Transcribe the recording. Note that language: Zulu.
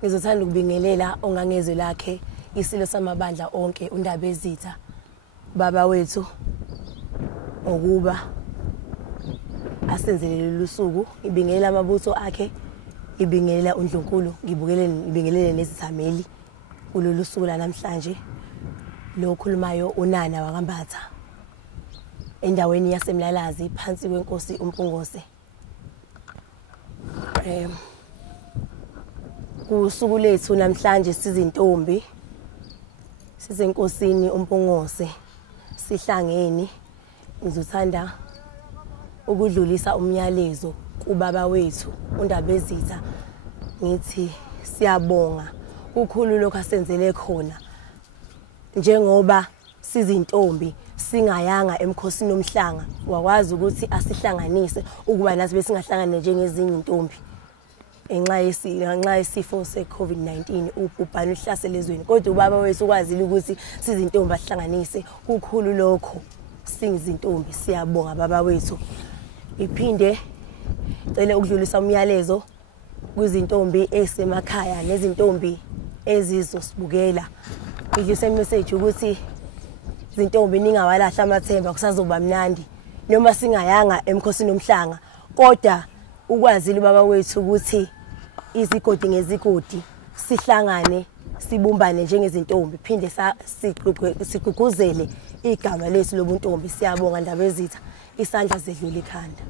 Ngizothanda ukubingelela ongangezwe lakhe Isilo Samabandla onke undaba ezitha baba wethu ukuba asenzelele lusuku. Ngibingelela amabutho akhe, ngibingelela uNdlunkulu, ngibingelele nezithameli kulolu suku namhlanje. Lo khulumayo unana wakambatha endaweni yaseMlalazi phansi kwenkosi uMpungose. Kusuku lethu namhlanje sizintombi sizenkosini uMpungose sihlangene. Ngizothanda ukudlulisa umyalezo kubaba wethu undaba ezitha ngithi siyabonga kukhulu lokho asenzele khona, njengoba sizintombi singayanga emkhosini omhlanga wakwazi ukuthi asihlanganise ukuba nathi besingahlangana njengezinye intombi enxa yesifo se-COVID-19 ubhubhane uhlasele ezweni. Kodwa ubaba wethu ukwazile ukuthi sizintombi asihlanganise kukhulu lokho. Singizintombi siyabonga baba wethu. Iphinde cela ukudlulisa umyalezo kuzintombi esemakhaya nezintombi ezizosibukela. Ngidlulisa imessage ukuthi izintombi ningawalahla amathemba, kusazoba mnandi noma singayanga emkhosini omhlanga, kodwa ukwazile baba wethu ukuthi izigodi ngezigodi sihlangane sibumbane njengezintombi, phinde sigqugquzele igama lethu lobuntombi. Siyabonga ndaba ezitha, isandla sedlula ikhanda.